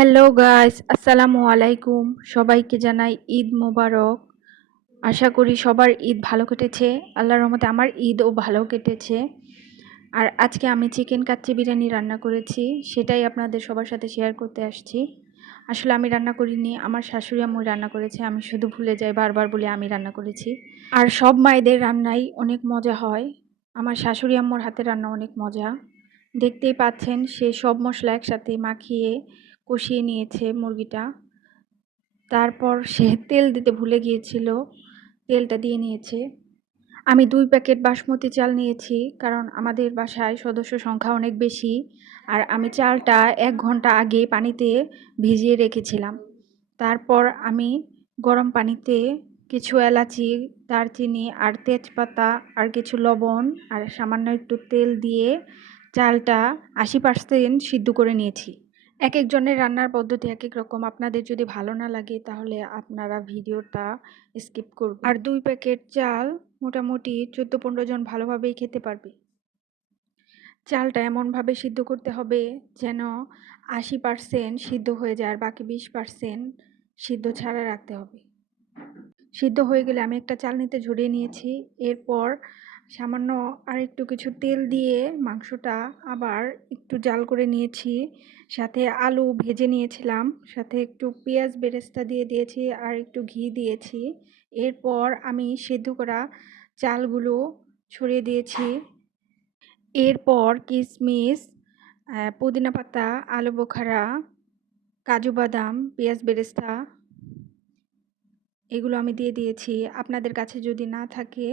Hello guys, আসসালামু আলাইকুম। সবাইকে জানাই ঈদ মোবারক। আশা করি সবার ঈদ ভালো কেটেছে। আল্লাহর রহমতে আমার ঈদও ভালো কেটেছে। আর আজকে আমি চিকেন কাচ্চি বিরিয়ানি রান্না করেছি, সেটাই আপনাদের সবার সাথে শেয়ার করতে আসছি। আসলে আমি রান্না করিনি, আমার শাশুড়ি আম্মু রান্না করেছে। আমি শুধু ভুলে যাই, বারবার বলি আমি রান্না করেছি। আর সব মায়েদের রান্নাই অনেক মজা হয়। আমার শাশুড়ি আম্মুর হাতের রান্না অনেক মজা। দেখতেই পাচ্ছেন, সে সব মশলা একসাথে মাখিয়ে কষিয়ে নিয়েছে মুরগিটা। তারপর সে তেল দিতে ভুলে গিয়েছিল, তেলটা দিয়ে নিয়েছে। আমি 2 প্যাকেট বাসমতি চাল নিয়েছি, কারণ আমাদের বাসায় সদস্য সংখ্যা অনেক বেশি। আর আমি চালটা 1 ঘন্টা আগে পানিতে ভিজিয়ে রেখেছিলাম। তারপর আমি গরম পানিতে কিছু এলাচি, দারচিনি আর তেজপাতা আর কিছু লবণ আর সামান্য একটু তেল দিয়ে চালটা 80% সিদ্ধ করে নিয়েছি। একেকজনের রান্নার পদ্ধতি একেক রকম। আপনাদের যদি ভালো না লাগে তাহলে আপনারা ভিডিওটা স্কিপ করবেন। আর 2 প্যাকেট চাল মোটামুটি 14-15 জন ভালোভাবেই খেতে পারবে। চালটা এমনভাবে সিদ্ধ করতে হবে যেন 80% সিদ্ধ হয়ে যায়, আর বাকি 20% সিদ্ধ ছাড়া রাখতে হবে। সিদ্ধ হয়ে গেলে আমি একটা চালনিতে ঝরিয়ে নিয়েছি। এরপর সামান্য আরেকটু কিছু তেল দিয়ে মাংসটা আবার একটু জাল করে নিয়েছি। সাথে আলু ভেজে নিয়েছিলাম, সাথে একটু পেঁয়াজ বেরেস্তা দিয়ে দিয়েছি আর একটু ঘি দিয়েছি। এরপর আমি সেদ্ধ করা চালগুলো ছড়িয়ে দিয়েছি। এরপর কিশমিশ, পুদিনা পাতা, আলু বোখারা, কাজু বাদাম, পেঁয়াজ বেরেস্তা এগুলো আমি দিয়ে দিয়েছি। আপনাদের কাছে যদি না থাকে,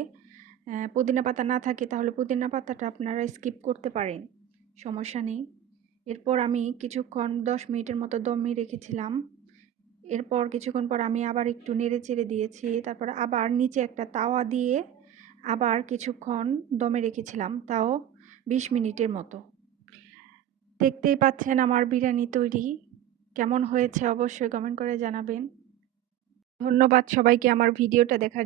পুদিনা পাতা না থাকে, তাহলে পুদিনা পাতাটা আপনারা স্কিপ করতে পারেন, সমস্যা নেই। এরপর আমি কিছুক্ষণ 10 মিনিটের মতো দমে রেখেছিলাম। এরপর কিছুক্ষণ পর আমি আবার একটু নেড়ে চেড়ে দিয়েছি। তারপর আবার নিচে একটা তাওয়া দিয়ে আবার কিছুক্ষণ দমে রেখেছিলাম, তাও 20 মিনিটের মতো। দেখতেই পাচ্ছেন আমার বিরিয়ানি তৈরি। কেমন হয়েছে অবশ্যই কমেন্ট করে জানাবেন। ধন্যবাদ সবাইকে আমার ভিডিওটা দেখার জন্য।